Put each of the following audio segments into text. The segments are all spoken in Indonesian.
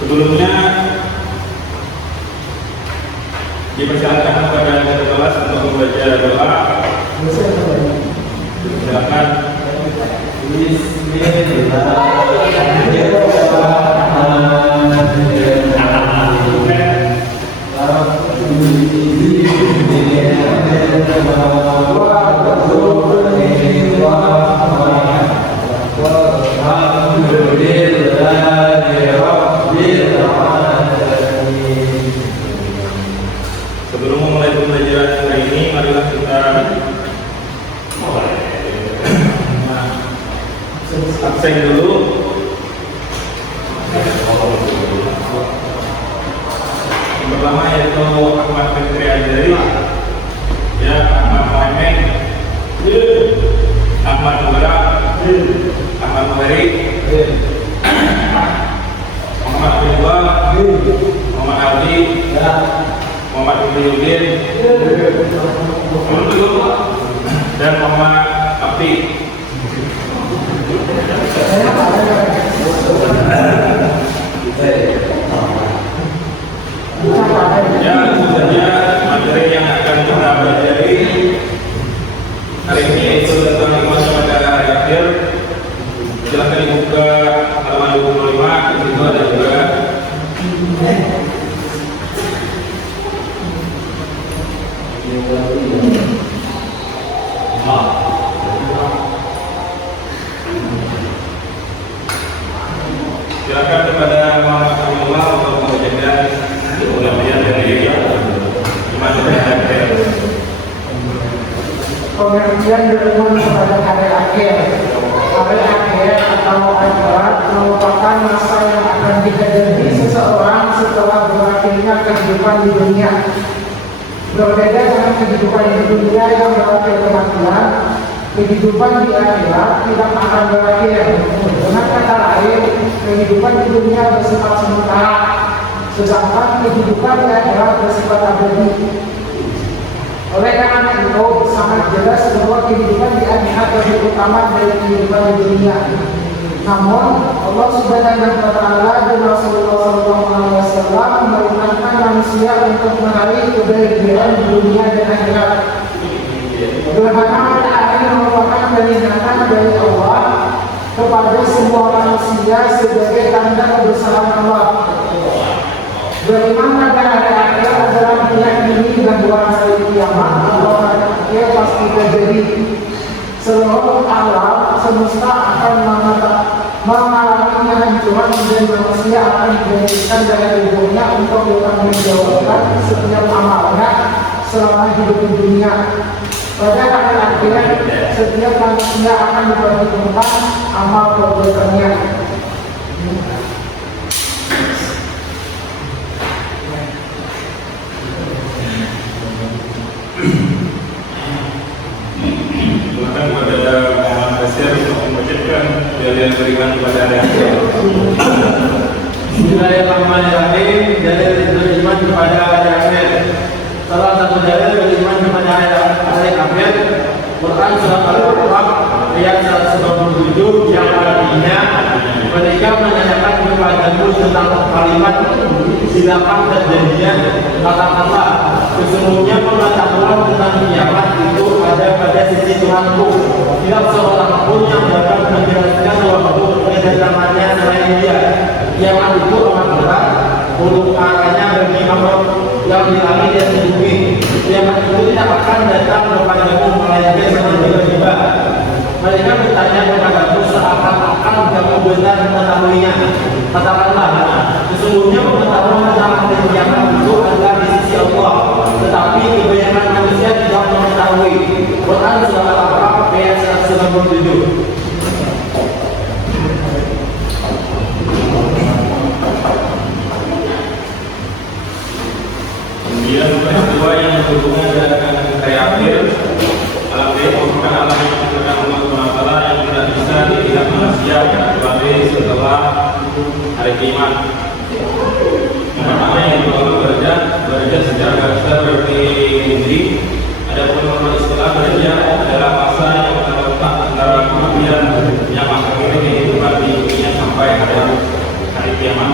Sebelumnya dipersilakan kepada anggota kelas untuk membaca doa. Silakan. Sebelum memulai pembelajaran hari ini, marilah kita absen dulu. Yang pertama yaitu Ahmad Fikri Azari, ya, Ahmad Muhammad, Ahmad Mubara, Ahmad Muhari, Muhammad Ridwan, Muhammad Aldi, Muhammad Ibrahim, dan Muhammad Abdi. Ya, itu saja materi yang akan kita pelajari hari ini, yaitu tentang iman pada hari akhir. Silakan dibuka halaman 25. Itu ada juga silakan kepada Muhammad Abdullah untuk membacakan pengajian dari iman pada hari akhir. Pengertian beriman kepada hari akhir. Hari akhir atau akhirat merupakan masa yang akan dihadapi seseorang setelah berakhirnya kehidupan di dunia. Berbeda dengan kehidupan di dunia yang berakhir kematian, kehidupan di akhirat tidak akan berakhir. Dengan kata lain, kehidupan di dunia bersifat sementara, sedangkan kehidupan di akhirat bersifat abadi. Oleh karena itu, sangat jelas bahwa kehidupan di akhirat lebih utama dari kehidupan di dunia. Namun, Allah Subhanahu wa Ta'ala dan Rasulullah SAW memerintahkan manusia untuk meraih kebahagiaan di dunia dan akhirat. Gerhana matahari merupakan peringatan dari Allah kepada semua manusia sebagai tanda kebesaran Allah. Beriman pada hari akhir adalah meyakini bahwa hari kiamat atau hari akhir pasti terjadi. Seluruh alam semesta akan mengalami kehancuran dan manusia akan diberikan dari tubuhnya untuk mempertanggungjawabkan setiap amalnya selama hidup di dunia. Pada hari akhir, setiap manusia akan diperhitungkan amal perbuatannya. Silakan kepada Muhammad Basir untuk membacakan dalil beriman kepada hari akhir. Bismillahirrahmanirrahim. Dalil beriman kepada hari akhir. Salah satu dalil beriman kepada hari akhir, Quran surat Al-Baqarah ayat 197 yang artinya, mereka menanyakan kepadamu tentang kalimat silakan perjanjian, katakanlah sesungguhnya pengetahuan tentang kiamat itu ada pada sisi Tuhanku. Tidak seorang pun yang dapat menjelaskan waktu kedatangannya selain Dia. Kiamat itu amat berat, huru haranya bagi makhluk yang di langit dan di bumi. Kiamat itu tidak akan datang kepadamu melainkan secara tiba-tiba. Mereka bertanya kepadamu seakan-akan kamu benar mengetahuinya. Katakanlah, sesungguhnya pengetahuan tentang hari kiamat itu adalah di sisi Allah, tetapi kebanyakan manusia tidak mengetahui. Quran surat Al-Baqarah ayat 197. Kemudian peristiwa yang berhubungan dengan hari akhir. Al-akhir merupakan alam yang diciptakan Allah SWT yang tidak bisa dilihat manusia kecuali setelah hari kiamat. Yang pertama yang bekerja secara bahasa berarti hijri. Adapun istilah bekerja adalah masa yang terletak antara kematian yang akan kehidupan di dunia sampai hari kiamat.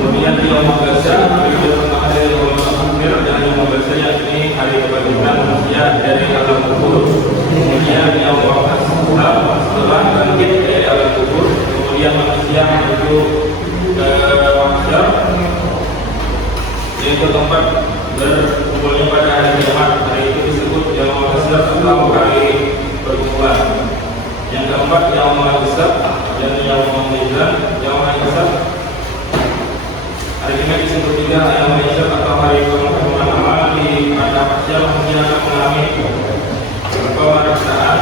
Kemudian di Yaumul Barzakh, periode pertama dari Yaumul Akhir dan Yaumul Barzakh yang ini hari kebangkitan manusia dari alam kubur. Kemudian Yaumul Ashab setelah bangkit dari alam kubur, kemudian manusia menuju ke mahsyar, yaitu tempat berkumpulnya pada hari kiamat. Hari itu disebut Yaumul Ashab atau hari perkumpulan. Yang keempat Yaumul Hisab dan Yaumul Mizan. Yaumul Hisab hari ini disebut juga Yaumul Hisab atau hari penghitungan amal. Di pada mahsyar manusia akan mengalami pemeriksaan.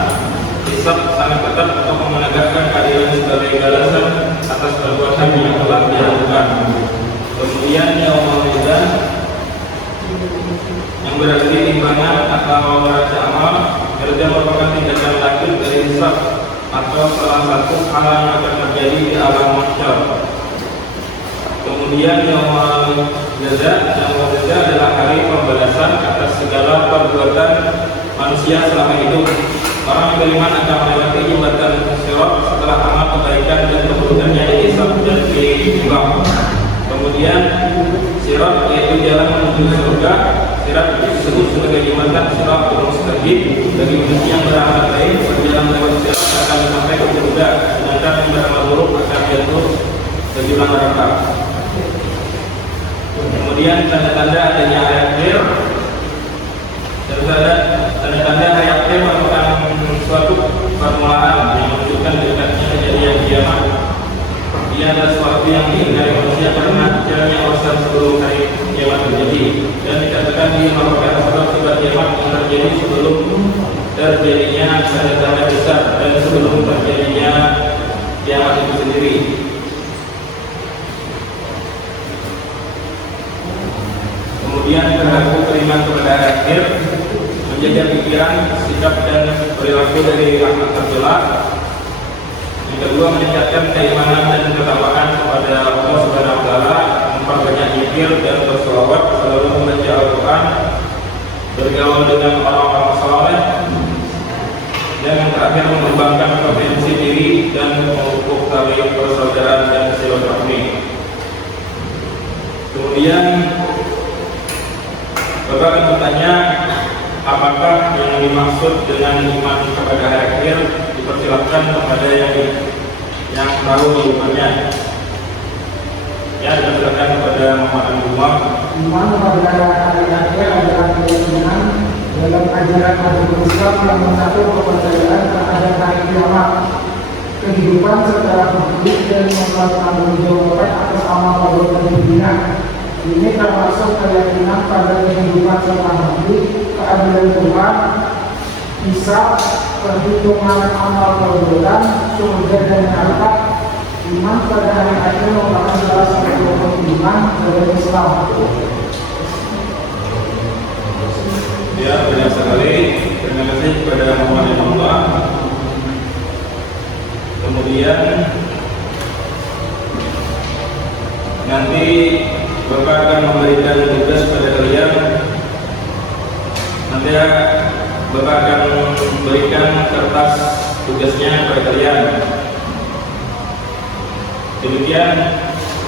Hisab sangat ketat untuk menegakkan keadilan sebagai balasan atas perbuatan yang telah dilakukan. Kemudian Yaumul Mizan yang berarti timbangan atau neraca amal, kerja merupakan tindakan lanjut dari hisab atau salah satu hal yang akan terjadi di alam mahsyar. Kemudian Yaumul Jaza adalah hari pembalasan atas segala perbuatan manusia selama hidup. Orang yang beriman akan melewati jembatan sirat setelah amal kebaikan dan keburukannya dihisab dan ditimbang. Kemudian sirat yaitu jalan menuju surga. Sirat disebut sebagai jembatan siratul mustaqim. Bagi manusia yang beramal baik, berjalan lewat sirat akan sampai ke surga, sedangkan yang beramal buruk akan jatuh ke jurang neraka. Kemudian tanda-tanda adanya hari akhir. Tanda-tanda hari akhir merupakan suatu permulaan yang menunjukkan dekatnya kejadian kiamat. Ia adalah sesuatu yang dihindari manusia karena jalannya urusan sebelum hari kiamat terjadi, dan dikatakan dia merupakan sebab kiamat yang terjadi sebelum terjadinya tanda-tanda besar dan sebelum terjadinya kiamat itu sendiri. Kemudian perilaku beriman kepada hari akhir, menjaga pikiran, sikap dan perilaku dari rahmat tercela. Yang kedua, meningkatkan keimanan dan ketakwaan kepada Allah Subhanahu wa taala, memperbanyak zikir dan berselawat, selalu membaca Al-Qur'an, bergaul dengan orang-orang saleh, dan yang terakhir mengembangkan kompetensi diri dan memupuk tali persaudaraan dan silaturahmi. Kemudian Bapak akan bertanya, apakah yang dimaksud dengan iman kepada hari akhir? Dipersilakan kepada yang tahu jawabannya. Ya, dipersilakan kepada Muhammad Abdullah. Iman kepada hari akhir adalah keyakinan dalam ajaran agama Islam yang mengatur kepercayaan terhadap hari kiamat, kehidupan setelah hidup dan mempertanggungjawabkan atas amal perbuatan dunia. Ini termasuk keyakinan pada kehidupan setelah hidup, keadilan Tuhan, hisab, perhitungan amal perbuatan, surga dan neraka. Iman pada hari akhir merupakan salah satu rukun iman dalam Islam. Ya, banyak sekali. Terima kasih kepada Muhammad Abdullah. Kemudian nanti Bapak akan memberikan tugas pada kalian. Nanti Bapak akan memberikan kertas tugasnya kepada kalian. Demikian,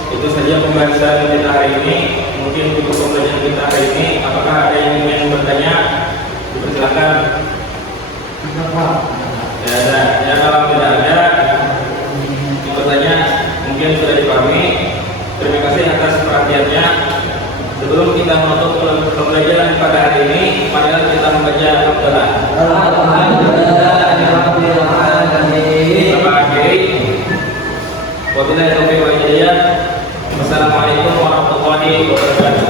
itu saja pembahasan kita hari ini. Mungkin cukup pembelajaran kita hari ini. Apakah ada yang ingin bertanya? Dipersilakan. Ya, ada. Ya, kalau tidak ada yang bertanya, mungkin sudah dipahami. Terima kasih atas perhatiannya. Sebelum kita menutup pembelajaran pada hari ini, marilah kita membaca Al-Qur'an. Bapak akhiri. Wabillahi taufiq wal hidayah. Wassalamualaikum warahmatullahi wabarakatuh.